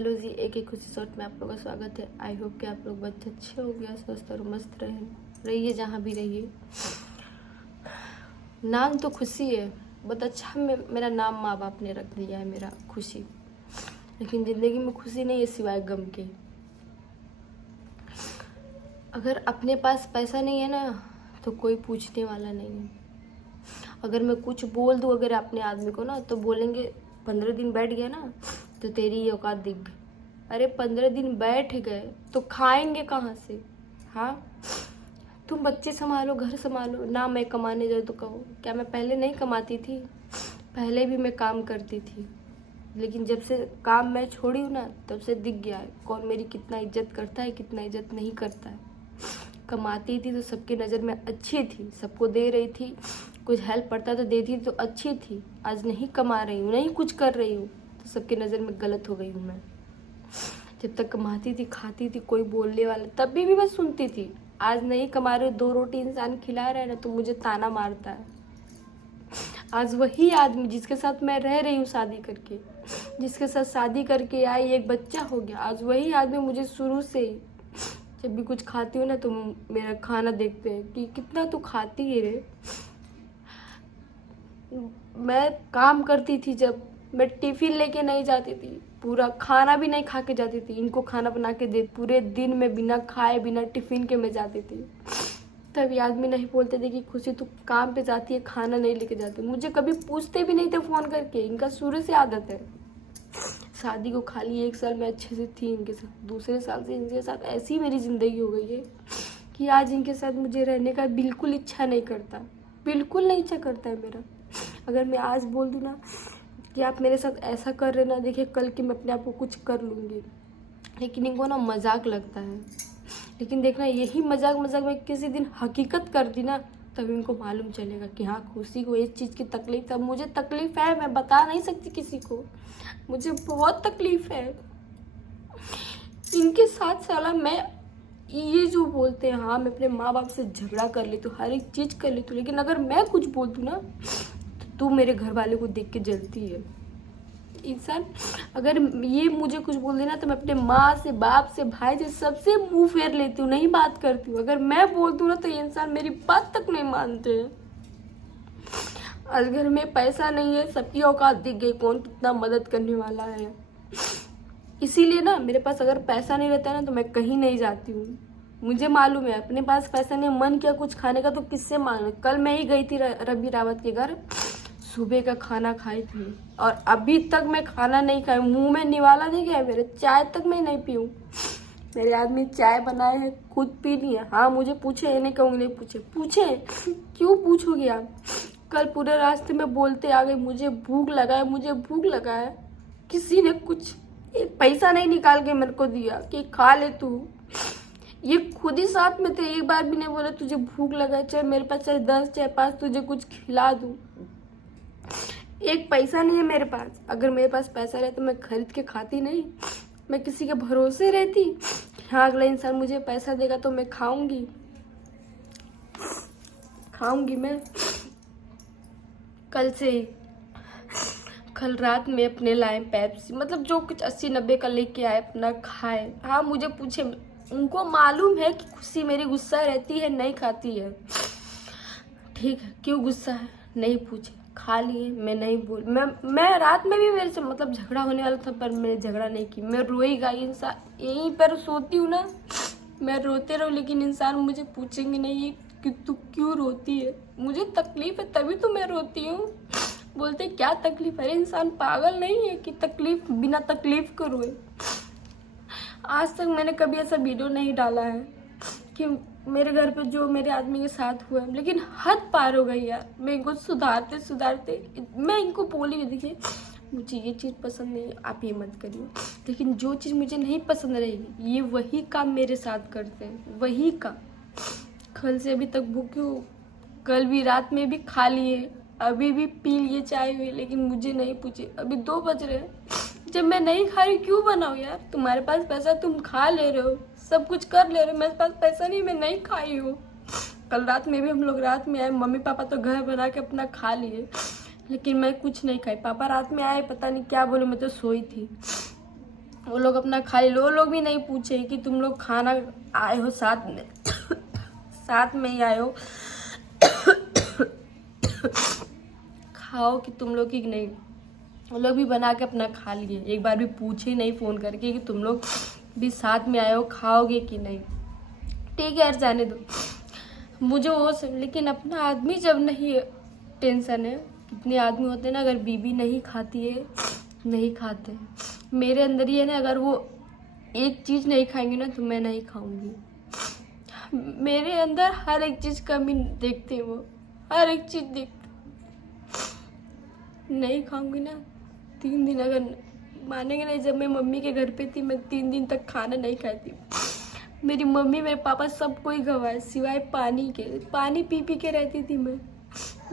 Hello जी, एक खुशी shot में आप लोगों का स्वागत है। आई होप कि आप लोग बहुत अच्छे हो गया, स्वस्थ और मस्त रहिए जहाँ भी रहिए। नाम तो खुशी है, बहुत अच्छा मेरा नाम माँ बाप ने रख दिया है, मेरा खुशी। लेकिन ज़िंदगी में खुशी नहीं है सिवाय गम के। अगर अपने पास पैसा नहीं है ना तो कोई पूछने वाला नहीं है। अगर मैं कुछ बोल दूँ अगर अपने आदमी को ना तो बोलेंगे 15 दिन बैठ गया ना तो तेरी ये औकात दिख गई। अरे 15 दिन बैठ गए तो खाएंगे कहाँ से? हाँ, तुम बच्चे संभालो, घर संभालो ना। मैं कमाने जाऊँ तो कहो क्या मैं पहले नहीं कमाती थी? पहले भी मैं काम करती थी, लेकिन जब से काम मैं छोड़ी हूँ ना तब से दिख गया है कौन मेरी कितना इज्जत करता है, कितना इज्जत नहीं करता है। कमाती थी तो सबके नज़र में अच्छी थी, सबको दे रही थी, कुछ हेल्प पड़ता तो देती तो अच्छी थी। आज नहीं कमा रही हूँ, नहीं कुछ कर रही हूँ तो सबके नज़र में गलत हो गई हूँ मैं। जब तक कमाती थी, खाती थी, कोई बोलने वाला तब भी मैं सुनती थी। आज नहीं कमा रही हूँ, 2 रोटी इंसान खिला रहा है ना तो मुझे ताना मारता है। आज वही आदमी जिसके साथ मैं रह रही हूँ शादी करके, जिसके साथ शादी करके आई, एक बच्चा हो गया, आज वही आदमी मुझे शुरू से ही जब भी कुछ खाती हूँ ना तो मेरा खाना देखते हैं कि कितना तू खाती है रे। मैं काम करती थी, जब मैं टिफिन लेके नहीं जाती थी, पूरा खाना भी नहीं खा के जाती थी, इनको खाना बना के दे, पूरे दिन में बिना खाए बिना टिफिन के मैं जाती थी। तभी आदमी नहीं बोलते थे कि खुशी तू काम पे जाती है, खाना नहीं लेके जाती। मुझे कभी पूछते भी नहीं थे फ़ोन करके, इनका शुरू से आदत है। शादी को खाली 1 साल में अच्छे से थी इनके साथ, दूसरे साल से इनके साथ ऐसी मेरी ज़िंदगी हो गई है कि आज इनके साथ मुझे रहने का बिल्कुल इच्छा नहीं करता, बिल्कुल नहीं इच्छा करता है मेरा। अगर मैं आज बोल दूँ ना कि आप मेरे साथ ऐसा कर रहे ना, देखिए कल के मैं अपने आप को कुछ कर लूँगी, लेकिन इनको ना मजाक लगता है। लेकिन देखना यही मजाक मजाक में किसी दिन हकीकत कर दी ना तब इनको मालूम चलेगा कि हाँ खुशी को इस चीज़ की तकलीफ था। मुझे तकलीफ है, मैं बता नहीं सकती किसी को, मुझे बहुत तकलीफ है इनके साथ। साला मैं ये जो बोलते हैं, हाँ मैं अपने माँ बाप से झगड़ा कर लेती हूँ, हर एक चीज़ कर लेती हूँ, लेकिन अगर मैं कुछ बोल दूँ ना तो मेरे घर वाले को देख के जलती है इंसान। अगर ये मुझे कुछ बोल देना तो मैं अपने माँ से, बाप से, भाई से, सबसे मुंह फेर लेती हूँ, नहीं बात करती हूँ। अगर मैं बोल दूँ ना तो ये इंसान मेरी बात तक नहीं मानते हैं। आज घर में पैसा नहीं है, सबकी औकात दिख गई, कौन कितना मदद करने वाला है। इसीलिए ना मेरे पास अगर पैसा नहीं रहता ना तो मैं कहीं नहीं जाती हूँ। मुझे मालूम है अपने पास पैसा नहीं, मन किया कुछ खाने का तो किससे मांगना। कल मैं ही गई थी रवि रावत के घर, सुबह का खाना खाई थी और अभी तक मैं खाना नहीं खाई, मुंह में निवाला नहीं गया मेरे, चाय तक मैं नहीं पीऊँ। मेरे आदमी चाय बनाए हैं, खुद पी लिए। हाँ मुझे पूछे, ये नहीं कहूँगी नहीं पूछे, पूछे क्यों पूछोगे आप? कल पूरे रास्ते में बोलते आ गए मुझे भूख लगा है, मुझे भूख लगा है। किसी ने कुछ एक पैसा नहीं निकाल के मेरे को दिया कि खा ले तू। ये खुद ही साथ में थे, एक बार भी नहीं बोला तुझे भूख लगा है, चाहे मेरे पास चाहे 10 चाहे 5 तुझे कुछ खिला दूँ। एक पैसा नहीं है मेरे पास। अगर मेरे पास पैसा रहे तो मैं खरीद के खाती नहीं, मैं किसी के भरोसे रहती। हाँ अगला इंसान मुझे पैसा देगा तो मैं खाऊंगी मैं। कल से ही, कल रात में अपने लाए पेप्सी, मतलब जो कुछ 80-90 का लेके आए अपना खाए। हाँ मुझे पूछे, उनको मालूम है कि खुशी मेरी गुस्सा रहती है, नहीं खाती है। ठीक है, क्यों गुस्सा है नहीं पूछे, खा लिए। मैं नहीं बोल, मैं रात में भी मेरे से मतलब झगड़ा होने वाला था पर मैंने झगड़ा नहीं की। मैं रोई गई इंसान, यहीं पर सोती हूँ ना मैं रोते रहो, लेकिन इंसान मुझे पूछेंगे नहीं कि तू क्यों रोती है। मुझे तकलीफ है तभी तो मैं रोती हूँ। बोलते क्या तकलीफ है? इंसान पागल नहीं है कि तकलीफ बिना तकलीफ को रोए। आज तक मैंने कभी ऐसा वीडियो नहीं डाला है कि मेरे घर पे जो मेरे आदमी के साथ हुआ है, लेकिन हद पार हो गई यार। मैं इनको सुधारते मैं इनको बोली, देखिए मुझे ये चीज़ पसंद नहीं, आप ये मत करिए, लेकिन जो चीज़ मुझे नहीं पसंद रहेगी ये वही काम मेरे साथ करते हैं, वही काम। कल से अभी तक भूखी हूँ, कल भी रात में भी खा लिए, अभी भी पी लिए चाय हुई, लेकिन मुझे नहीं पूछे। अभी 2 बज रहे हैं, जब मैं नहीं खा रही क्यों बनाऊँ यार? तुम्हारे पास पैसा, तुम खा ले रहे हो, सब कुछ कर ले रहे हो, मेरे पास पैसा नहीं, मैं नहीं खाई हूँ। कल रात में भी हम लोग रात में आए, मम्मी पापा तो घर बना के अपना खा लिए, लेकिन मैं कुछ नहीं खाई। पापा रात में आए, पता नहीं क्या बोले, मैं तो सोई थी। वो लोग अपना खा लो, वो लोग भी नहीं पूछे कि तुम लोग खाना आए हो साथ में साथ में ही आए हो खाओ कि तुम लोग की नहीं। वो लोग भी बना के अपना खा लिए, एक बार भी पूछे नहीं फ़ोन करके कि तुम लोग भी साथ में आए हो, खाओगे कि नहीं। ठीक है यार, जाने दो मुझे वो सब, लेकिन अपना आदमी जब नहीं टेंशन है। कितने आदमी होते हैं ना, अगर बीवी नहीं खाती है, नहीं खाते। मेरे अंदर ही है ना, अगर वो एक चीज़ नहीं खाएंगे ना तो मैं नहीं खाऊंगी। मेरे अंदर हर एक चीज़ कमी देखते हैं, वो हर एक चीज़ देखते। नहीं खाऊंगी ना 3 दिन, अगर मानेंगे नहीं, जब मैं मम्मी के घर पे थी मैं 3 दिन तक खाना नहीं खाती। मेरी मम्मी मेरे पापा सब कोई गवाए सिवाय पानी के, पानी पी पी के रहती थी मैं।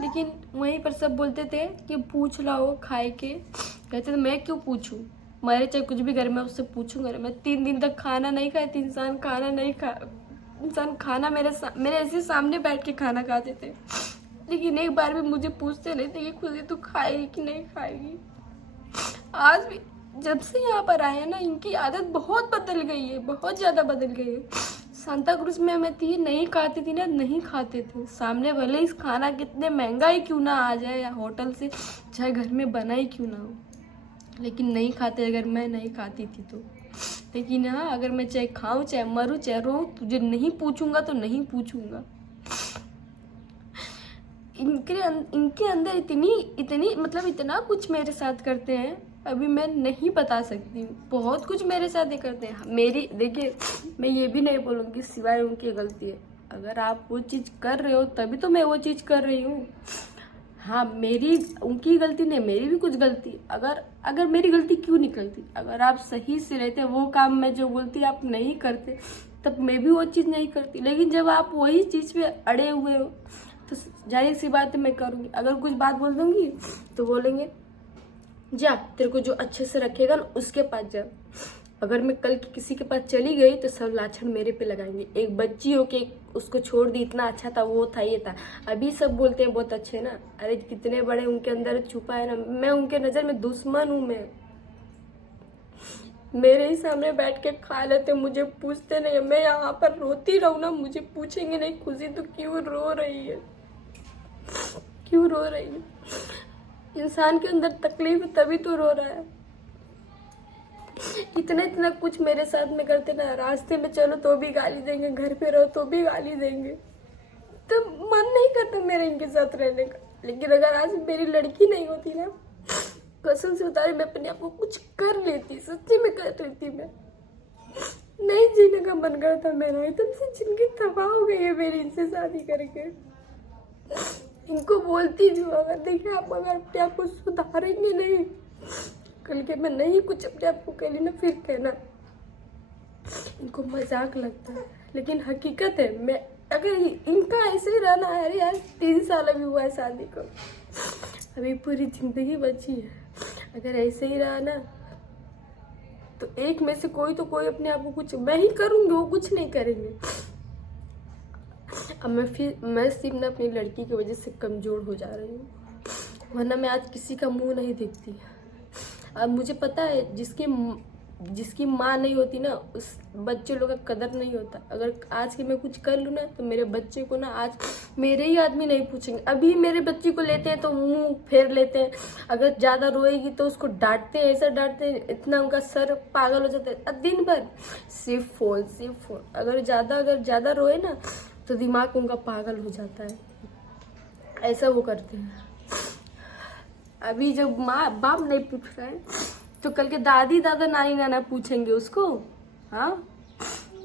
लेकिन वहीं पर सब बोलते थे कि पूछ लाओ खाए के, कहते थे मैं क्यों पूछूं, मेरे चाहे कुछ भी घर में उससे पूछूंगा। मैं 3 दिन तक खाना नहीं खाती। इंसान खाना मेरे ऐसे सामने बैठ के खाना खाते थे, लेकिन एक बार भी मुझे पूछते नहीं थे कि खुद तू खाएगी कि नहीं खाएगी। आज भी जब से यहाँ पर आए हैं ना, इनकी आदत बहुत बदल गई है, बहुत ज़्यादा बदल गई है। सांता क्रूज में मैं थी, नहीं खाती थी ना, नहीं खाते थे सामने, भले इस खाना कितने महंगा ही क्यों ना आ जाए या होटल से, चाहे घर में बना ही क्यों ना हो, लेकिन नहीं खाते अगर मैं नहीं खाती थी तो। लेकिन हाँ, अगर मैं चाहे खाऊं चाहे मरूं चाहे रोऊं, तुझे नहीं पूछूंगा तो नहीं पूछूंगा। इनके अंदर इतनी मतलब इतना कुछ मेरे साथ करते हैं, अभी मैं नहीं बता सकती हूँ। बहुत कुछ मेरे साथ ही करते हैं। मेरी देखिए, मैं ये भी नहीं बोलूँगी सिवाय उनकी गलती है। अगर आप वो चीज़ कर रहे हो तभी तो मैं वो चीज़ कर रही हूँ। हाँ, मेरी उनकी गलती नहीं, मेरी भी कुछ गलती। अगर मेरी गलती क्यों निकलती, अगर आप सही से रहते, वो काम मैं जो बोलती आप नहीं करते, तब मैं भी वो चीज़ नहीं करती। लेकिन जब आप वही चीज़ पे अड़े हुए हो तो जाहिर सी बात है मैं करूँगी। अगर कुछ बात बोल दूँगी तो बोलेंगे जा, तेरे को जो अच्छे से रखेगा ना उसके पास जा। अगर मैं कल किसी के पास चली गई तो सब लाछन मेरे पे लगाएंगे। एक बच्ची हो के उसको छोड़ दी, इतना अच्छा था, वो था, ये था। अभी सब बोलते हैं बहुत अच्छे ना, अरे कितने बड़े उनके अंदर छुपा है ना। मैं उनके नज़र में दुश्मन हूँ। मैं मेरे ही सामने बैठ के खा लेते, मुझे पूछते नहीं। मैं यहाँ पर रोती रहूँ ना, मुझे पूछेंगे नहीं खुशी तो क्यों रो रही है, क्यों रो रही है। इंसान के अंदर तकलीफ तभी तो रो रहा है। इतना कुछ मेरे साथ में करते ना, रास्ते में चलो तो भी गाली देंगे, घर पे रहो तो भी गाली देंगे, तो मन नहीं करता मेरे इनके साथ रहने का। लेकिन अगर आज मेरी लड़की नहीं होती ना, कसम से बता रही, मैं अपने आप को कुछ कर लेती, सच्ची में कर लेती। मैं नहीं जीने का मन करता मेरा, एकदम से जिंदगी तबाह हो गई है मेरी इनसे शादी करके। इनको बोलती भी हूँ, अगर देखिए आप अगर अपने आप को सुधारेंगे नहीं, कल के मैं नहीं कुछ अपने आप को कह ली ना, फिर कहना। इनको मजाक लगता है लेकिन हकीकत है। मैं अगर इनका ऐसे ही रहना है, अरे यार 3 साल अभी हुआ है शादी को, अभी पूरी जिंदगी बची है। अगर ऐसे ही रहा ना तो एक में से कोई तो कोई अपने आप को कुछ, मैं ही करूँगी, वो कुछ नहीं करेंगे। अब मैं सिर्फ ना अपनी लड़की की वजह से कमज़ोर हो जा रही हूँ, वरना मैं आज किसी का मुंह नहीं देखती। अब मुझे पता है जिसकी माँ नहीं होती ना, उस बच्चे लोग का कदर नहीं होता। अगर आज के मैं कुछ कर लूँ ना तो मेरे बच्चे को ना आज मेरे ही आदमी नहीं पूछेंगे। अभी मेरे बच्ची को लेते हैं तो मुंह फेर लेते हैं, अगर ज़्यादा रोएगी तो उसको डांटते हैं, ऐसा डांटते हैं इतना उनका सर पागल हो जाता है। दिन भर सिर्फ फ़ोन। अगर ज़्यादा रोए ना तो दिमाग उनका पागल हो जाता है, ऐसा वो करते हैं। अभी जब माँ बाप नहीं पूछ रहे हैं तो कल के दादी दादा नानी नाना पूछेंगे उसको। हाँ,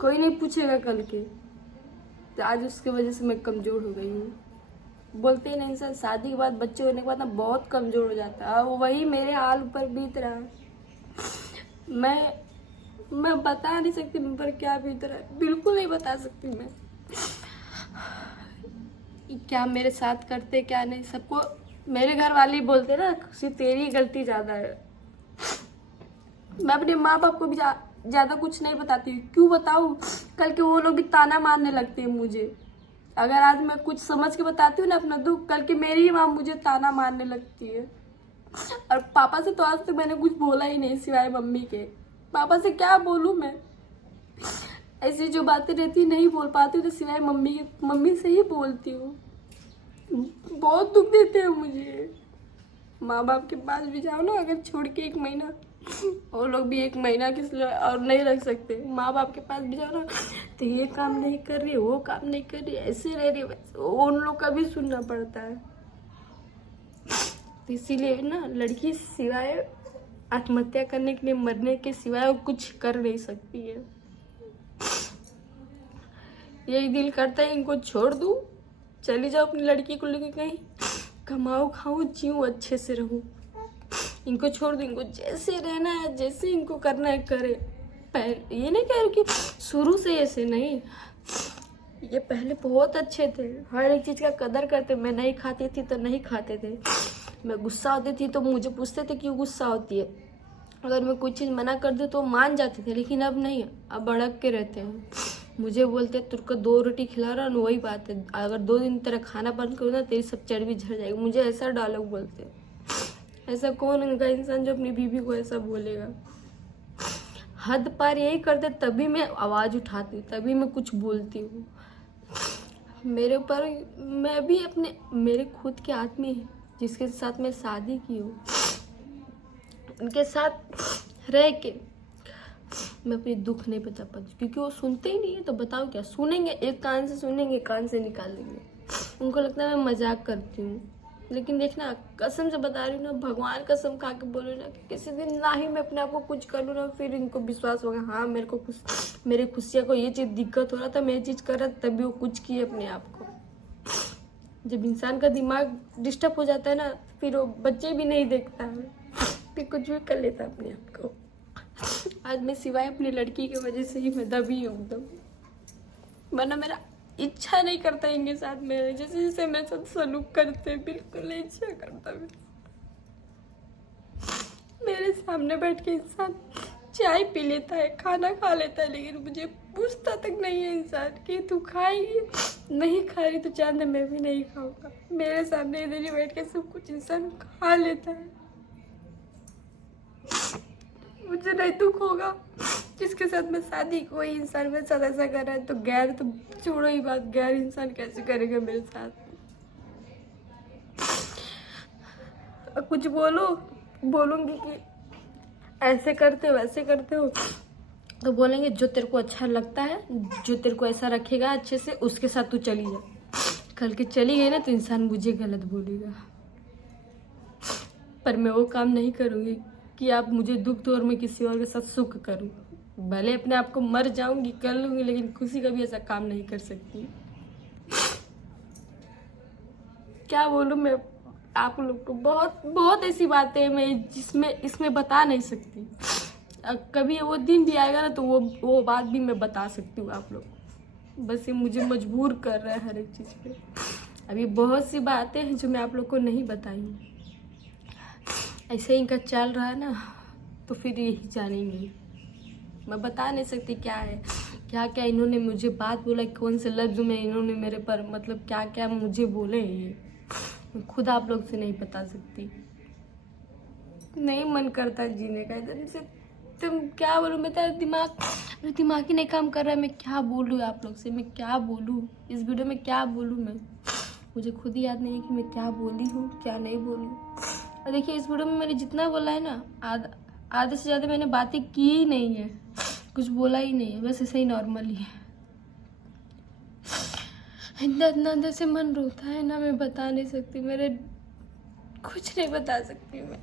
कोई नहीं पूछेगा कल के। तो आज उसके वजह से मैं कमज़ोर हो गई हूँ। बोलते हैं ना, इंसान शादी के बाद, बच्चे होने के बाद ना बहुत कमज़ोर हो जाता है। वही मेरे हाल पर बीत रहा है। मैं बता नहीं सकती मुझ पर क्या बीत रहा है, बिल्कुल नहीं बता सकती मैं। क्या मेरे साथ करते क्या नहीं, सबको मेरे घर वाले बोलते ना, सिर्फ तेरी गलती ज़्यादा है। मैं अपने माँ बाप को भी ज़्यादा कुछ नहीं बताती हूँ। क्यों बताऊँ, कल के वो लोग भी ताना मारने लगते हैं मुझे। अगर आज मैं कुछ समझ के बताती हूँ ना अपना दुख, कल की मेरी माँ मुझे ताना मारने लगती है। और पापा से तो आज तक मैंने कुछ बोला ही नहीं सिवाय मम्मी के। पापा से क्या बोलूँ मैं? ऐसी जो बातें रहती नहीं बोल पाती हूँ, तो सिवाय मम्मी से ही बोलती हूँ। बहुत दुख देते हैं मुझे। माँ बाप के पास भी जाओ ना, अगर छोड़ के 1 महीना, वो लोग भी 1 महीना किस लिए और नहीं रख सकते। माँ बाप के पास भी जाओ ना, तो ये काम नहीं कर रही, वो काम नहीं कर रही, ऐसे रह रही, वैसे, उन लोग का भी सुनना पड़ता है। तो इसीलिए ना लड़की सिवाय आत्महत्या करने के लिए, मरने के सिवाय और कुछ कर नहीं सकती है। यही दिल करता है इनको छोड़ दूँ, चली जाओ अपनी लड़की को लेके कहीं, कमाऊँ खाऊँ जीऊँ अच्छे से रहूँ। इनको छोड़ दूँ, इनको जैसे रहना है, जैसे इनको करना है करे। पहले ये नहीं कह रही कि शुरू से ऐसे नहीं, ये पहले बहुत अच्छे थे, हर एक चीज़ का कदर करते। मैं नहीं खाती थी तो नहीं खाते थे, मैं गुस्सा होती थी तो मुझे पूछते थे क्यों गुस्सा होती है। अगर मैं कोई चीज़ मना कर दूँ तो मान जाते थे, लेकिन अब नहीं, अब भड़क के रहते हैं। मुझे बोलते तुझको 2 रोटी खिला रहा हूँ, वही बात है, अगर 2 दिन तेरा खाना बंद करूँ ना, तेरी सब चर्बी झड़ जाएगी। मुझे ऐसा डायलॉग बोलते हैं। ऐसा कौन उनका इंसान जो अपनी बीवी को ऐसा बोलेगा? हद पार यही करते, तभी मैं आवाज़ उठाती हूँ, तभी मैं कुछ बोलती हूँ। मेरे ऊपर मैं भी अपने, मेरे खुद के आदमी है जिसके साथ मैं शादी की हूँ, उनके साथ रह के मैं अपनी दुख नहीं बता पाती, क्योंकि वो सुनते ही नहीं है। तो बताओ क्या सुनेंगे? एक कान से सुनेंगे, एक कान से निकाल देंगे। उनको लगता है मैं मजाक करती हूँ, लेकिन देखना, कसम से बता रही हूँ ना, भगवान कसम खा के बोलूँ ना, कि किसी दिन ना ही मैं अपने आप को कुछ कर लूँ ना, फिर इनको विश्वास होगा हाँ मेरे को मेरे खुशियाँ को ये चीज़ दिक्कत हो रहा था, मैं ये चीज़ कर रहा था, तभी वो कुछ किए अपने आप को। जब इंसान का दिमाग डिस्टर्ब हो जाता है ना, फिर वो बच्चे भी नहीं देखता है, फिर कुछ भी कर लेता है अपने आप को। आज मैं सिवाय अपनी लड़की की वजह से ही मैं दबी हूँ एकदम, वरना मेरा इच्छा नहीं करता इनके साथ मेरे जैसे जैसे मेरे साथ सलूक करते, बिल्कुल नहीं इच्छा करता। मेरे सामने बैठ के इंसान चाय पी लेता है, खाना खा लेता है, लेकिन मुझे पूछता तक नहीं है इंसान कि तू खाएगी? नहीं खा रही तो चांद मैं भी नहीं खाऊंगा। मेरे सामने इधर ही बैठ के सब कुछ इंसान खा लेता है। मुझे नहीं दुख होगा जिसके साथ मैं शादी, कोई इंसान मेरे साथ ऐसा कर रहा है, तो गैर तो छोड़ो ही बात, गैर इंसान कैसे करेगा मेरे साथ? कुछ बोलूंगी कि ऐसे करते हो वैसे करते हो, तो बोलेंगे जो तेरे को अच्छा लगता है, जो तेरे को ऐसा रखेगा अच्छे से, उसके साथ तू चली जा। कल के चली गई ना तो इंसान मुझे गलत बोलेगा, पर मैं वो काम नहीं करूँगी कि आप मुझे दुख दो और मैं किसी और के साथ सुख करूँ। भले अपने आप को मर जाऊंगी कर लूँगी, लेकिन खुशी का भी ऐसा काम नहीं कर सकती। क्या बोलूँ मैं आप लोग को? बहुत ऐसी बातें हैं मैं इसमें बता नहीं सकती। कभी वो दिन भी आएगा ना, तो वो बात भी मैं बता सकती हूँ आप लोग को। बस ये मुझे मजबूर कर रहा है हर एक चीज़ पे। अभी बहुत सी बातें हैं जो मैं आप लोग को नहीं बताई, ऐसे ही इनका चल रहा है ना, तो फिर यही जानेंगे। मैं बता नहीं सकती क्या है, क्या क्या इन्होंने मुझे बात बोला, कौन से लफ्ज़ में इन्होंने मेरे पर मतलब क्या क्या मुझे बोले, ये मैं खुद आप लोग से नहीं बता सकती। नहीं मन करता जीने का इधर से, तुम क्या बोलूँ, मेरा दिमाग ही नहीं काम कर रहा है। मैं क्या बोलूँ आप लोग से, मैं क्या बोलूँ इस वीडियो में, क्या बोलूँ मैं? मुझे खुद ही याद नहीं है कि मैं क्या बोली हूँ क्या नहीं बोली। और देखिए इस वीडियो में मैंने जितना बोला है ना, आधे से ज़्यादा मैंने बातें की ही नहीं है, कुछ बोला ही नहीं है, बस ऐसे ही नॉर्मली है। इतना अंदर से मन रोता है ना, मैं बता नहीं सकती, मेरे कुछ नहीं बता सकती मैं।